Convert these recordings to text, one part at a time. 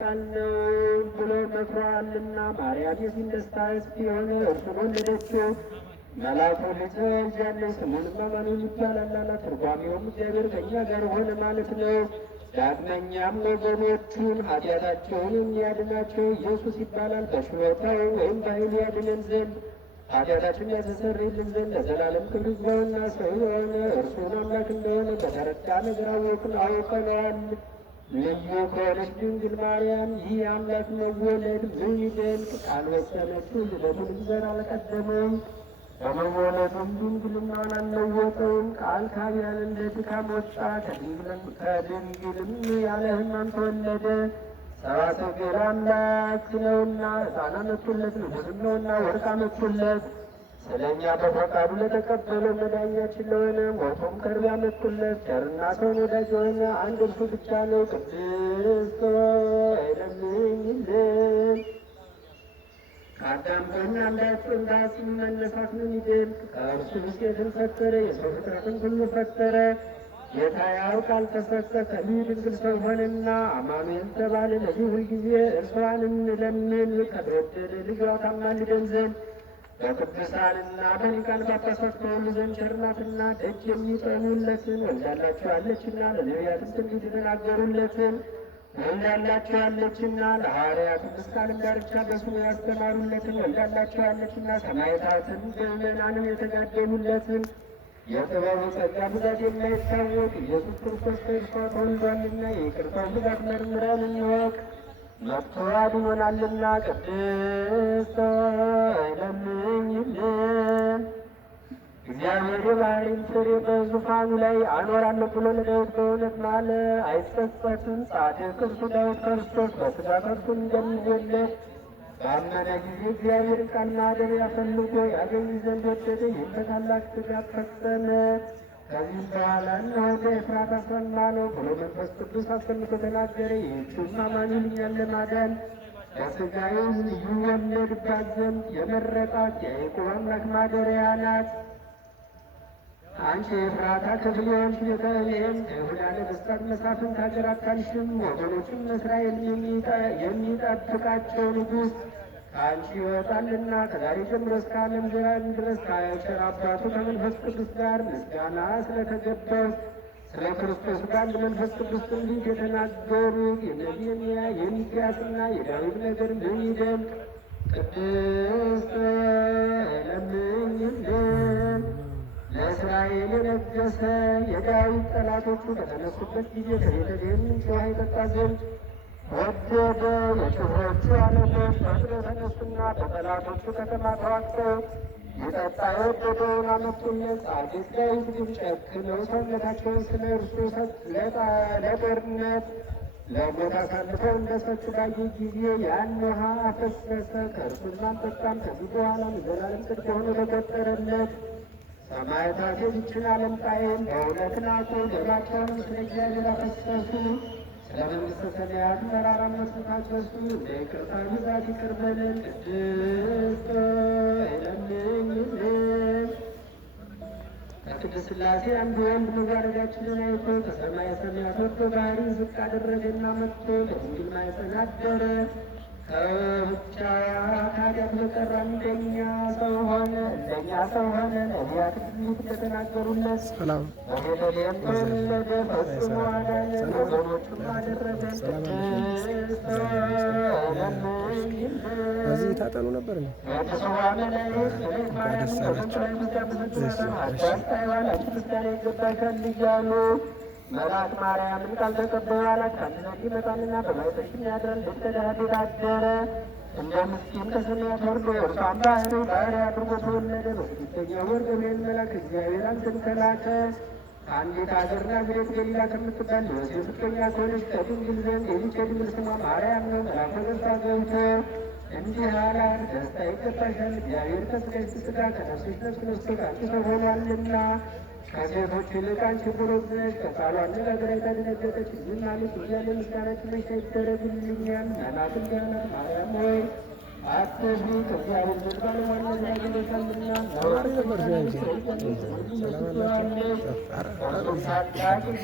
ቃልነው ብሎ መክሯልና ማርያም የዚህን ደስታ ሕዝብ የሆነ እርሱን ወለደችው። መልአኩ ልጅ ትወልጃለሽ ስሙንም አማኑኤል ይባላል አላት። ትርጓሜውም እግዚአብሔር ከእኛ ጋር ሆነ ማለት ነው። ዳግመኛም ወገኖቹን ኃጢአታቸውን የሚያድናቸው ኢየሱስ ይባላል። በችሎታው ወይም በኃይሉ ያድነን ዘንድ ኃጢአታችን ያስተሰርይልን ዘንድ ለዘላለም ክብር ይግባውና ሰው የሆነ እርሱን አምላክ እንደሆነ በተረዳ ነገር አውቀነዋል። ልዩ ከሆነች ድንግል ማርያም ይህ አምላክ መወለድ ምን ይደንቅ! ካልወሰነችው ልደቱን ዘር አልቀደመውም። በመወለዱም ድንግልናውን አልለወጠውም። ቃል ከአብያን እንደ ድካም ወጣ፣ ከድንግልም ያለ ሕማም ተወለደ። ሰብአ ሰገል አምላክ ነውና ሕፃን አመጡለት፣ ንጉሥም ነውና ወርቅ አመጡለት። ስለ እኛ በፈቃዱ ለተቀበለው መዳኛችን ለሆነ ሞቶም ከርቤ አመጡለት። ቸርና ሰውን ወዳጅ የሆነ አንድ እርሱ ብቻ ነው። ቅድስት ሆይ ለምኝልን። ከአዳም ከእናንዳችን እንዳስም መነሳት ምን ይደንቅ! ከእርሱ ሴትን ፈጠረ፣ የሰው ፍጥረትን ሁሉ ፈጠረ። ጌታ ያውቃል ተሰጠ፣ ከልዩ ድንግል ሰው ሆነና አማኑኤል ተባለ። ለዚህ ሁልጊዜ እርሷን እንለምን፣ ከተወደደ ልጇ ታማልደን ዘንድ በቅዱሳንና በሊቃነ ጳጳሳት ከሁሉ ዘንድ ቸር ናትና ደጅ የሚጠኑለትን ወልዳላችኋለችና፣ ለነቢያትም ትንቢት የተናገሩለትን ወልዳላችኋለችና፣ ለሐዋርያትም እስከ ዓለም ዳርቻ በስሙ ያስተማሩለትን ወልዳላችኋለችና፣ ሰማዕታትን ምእመናንም የተጋደሉለትን የጥበቡ ጸጋ ብዛት የማይታወቅ ኢየሱስ ክርስቶስ ከእርሷ ተወልዷልና የይቅርታው ብዛት መርምረን እንወቅ። መጥቶ አድኖናልና ቅድስት ሆይ ለምኝልን። እግዚአብሔር የባሕሪን ፍሬ በዙፋኑ ላይ አኖራለሁ ብሎ ለዳዊት በእውነት ማለ፣ አይጸጸትም። ጻድቅ እርሱ ዳዊት ክርስቶስ በሥጋ ከእርሱ እንደሚወለድ ባመነ ጊዜ እግዚአብሔርን ቃል ማደሪያ ፈልጎ ያገኝ ዘንድ ወደደ። ይህም በታላቅ ትጋት ፈጸመ። ከዚህም በኋላ እነሆ በኤፍራታ ሰማነው ብሎ መንፈስ ቅዱስ አሰምቶ ተናገረ። ይህችም አማኑኤል እኛን ለማዳን በሥጋዬ ይወለድባት ዘንድ የመረጣት የያዕቆብ አምላክ ማደሪያ ናት። አንቺ የኤፍራታ ክፍል የሆንሽ ቤተልሔም ከይሁዳ ነገሥታት መሳፍንት ሀገር አታንሽም። ወገኖችም እስራኤል የሚጠብቃቸው ንጉሥ ከአንቺ ይወጣልና ከዛሬ ጀምሮ እስከ ዓለም ዘላለም ድረስ ከቸር አባቱ ከመንፈስ ቅዱስ ጋር ምስጋና ስለተገባው ስለ ክርስቶስ በአንድ መንፈስ ቅዱስ ትንቢት የተናገሩት የነቢያት የሚክያስና የዳዊት ነገር ምን ይደንቅ! ቅድስት ለምኝልን። ለእስራኤል የነገሰ የዳዊት ጠላቶቹ በተነሱበት ጊዜ ከቤተልሔም ምንጭ ውሃ ይጠጣ ዘንድ ወደደ። የጭፍሮቹ አለቆች ፈጥነው ተነሱና በጠላቶቹ ከተማ ተዋግተው ሊጠጣ የወደደውን አመጡለት። ጻድቅ ዳዊት ግን ጨክነው ሰውነታቸውን ስለ እርሱ ለጦርነት ለሞት አሳልፈው እንደሰጡ ባየ ጊዜ ያን ውሃ አፈሰሰ። ከእርሱም አንጠጣም። ከዚህ በኋላ ዘላለም ጽድቅ ሆኖ ተቆጠረለት። ሰማዕታት የዚችን ዓለም ጣዕም በእውነት ናቁ፣ ደማቸውንም ስለ እግዚአብሔር አፈሰሱ። ስለ መንግሥተ ሰማያት መራራነት ታገሱ። እንደ ይቅርታ ብዛት ይቅር በለን። ቅድስት ሆይ ለምኝልን። ከቅድስት ሥላሴ አንድ ወንድ መዋረዳችንን አይቶ ከሰማየ ሰማያት ወርዶ ባሕርን ዝቅ አደረገና መጥቶ ለድንግል ማኅፀን አደረ። ከብቻዋ ከኃጢአት በቀር እንደኛ ሰው ሆነ። ነቢያት ትንቢት እንደተናገሩለት በቤተልሔም ተወለደ። ፈጽሞ አዳነን፣ ወገኖቹም አደረገን። ቅድስት ሆይ ለምኝልን። እዚህ ታጠኑ ነበር ነው የቅጽዋ መላእክት እኔት ማርያም በመንፈሳዊ ምስጋና በመሰናሰል አዳስታይዋል አንቺ ምስጋና ይገባሻል እያሉ መልአክ ማርያምን ቃል ተቀበሉ አላት። ከአንድ ዘንድ ይመጣልና በማኅፀንሽ ያድራል። ልጅ ከዳዊት አደረ። እንደ ምስኪን ከሰማያት ወርዶ እርሷን ባሕርይ አድርጎ ተወለደ። በስድስተኛው ወር ገብርኤል መልአክ እግዚአብሔር አንተን ከላከ ከአንዲት አገር ናዝሬት ገሊላ ከምትባል ለዮሴፍ እጮኛ ከሆነች ከድንግል ዘንድ የዚች የድንግል ስሟ ማርያም ነው። መልአኩ በእርሷ ገብቶ እንዲህ አላት፣ ደስታ ይገባሻል፣ እግዚአብሔር ከሥጋሽ ሥጋ ከነፍስሽ ነፍስ ነስቶ ከአንቺ ሰው ሆኗልና ከሴቶች ይልቅ አንቺ ቡሩክ ነሽ። ከቃሉ አነጋገር የተደነገጠች ዝም አለች። እያለ ምስጋናችን መቼ ይደረግልኛል? መልአኩም እንዲህ አላት፣ ማርያም ሆይ ተማሪ ነበር እንጂ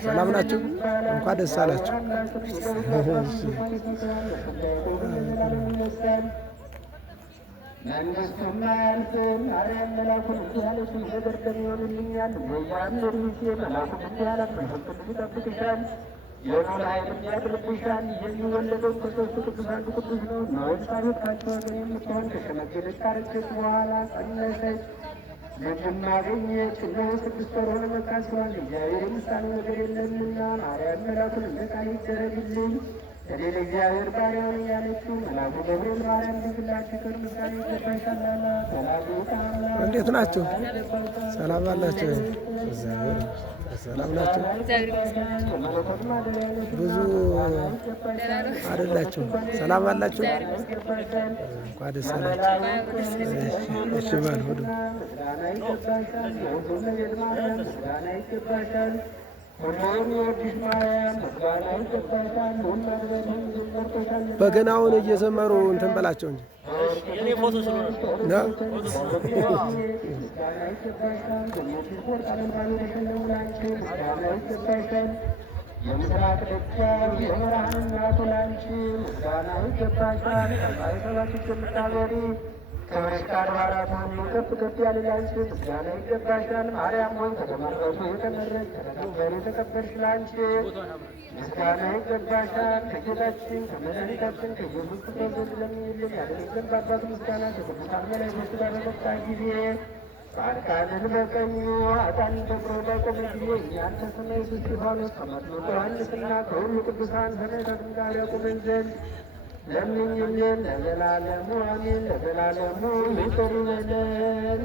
ሰላም ናችሁ? እንኳን ደስ አላችሁ። መንግስቱም አያልፍም። ማርያም መላኩን እንዲህ አለችው፣ የበርደን ይሆንልኛል ወያምር ጊዜ መላኩን እንዲህ አላት፣ መንፈስ ቅዱስ ይጠብቅሻል፣ የኖር ኃይልም ያድርብሻል። የሚወለደው ከሦስቱ ቅዱስ አንዱ ቅዱስ ነው። ኤልሳቤጥ ካንቺ ወገን የምትሆን ከሸመገለች ካረጀች በኋላ ጸነሰች፣ ልጅም አገኘች። እነሆ 6 ወር ሆነ መካን ሲሆን እግዚአብሔር የሚሳነው ነገር የለምና ማርያም መላኩን እንደ ቃል ይደረግልኝ እኔ ለእግዚአብሔር ባሪያውን እያለችው መልአኩ ገብርኤል ማርያም ድንግላችሁ ክብር ምስጋና ይገባሻል አላት። እንዴት ናችሁ? ሰላም አላችሁ? ሰላም ናችሁ? ብዙ አይደላችሁ? ሰላም አላችሁ? እንኳን ደስ አላችሁ። እሺ በል ሁሉ በገናውን እየዘመሩ እንትን በላቸው እንጂ የምስራቅ ደጃፍ የብርሃን እናቱ ላንቺ ምስጋና ይገባሻል። ቀጣይ ሰባት የምታበሪ ክብርሽ ከአድባራት ሁሉ ከፍ ከፍ ያለ ላንቺ ምስጋና ይገባሻል። ማርያም ሆይ ከተመረጡ የተመረጥሽ ከተከበሩ የተከበርሽ ላንቺ ምስጋና ይገባሻል። ከጌታችን ከመድኃኒታችን ከኢየሱስ ክርስቶስ ለሚልን ያደረገን በአባቱ ምስጋና ከቅዱሳን መላእክት ጋር በመጣ ጊዜ ጻድቃንን በቀኙ ኃጥአንን በግራው ባቆመ ጊዜ እኛን ከሰማዕቱ እስጢፋኖስ ከመጥምቁ ዮሐንስና ከሁሉ ቅዱሳን ሰማዕታትም ጋር ያቆመን ዘንድ ለምኝልን። ለዘላለሙ አሜን። ለዘላለሙ ይቅር ይበለን።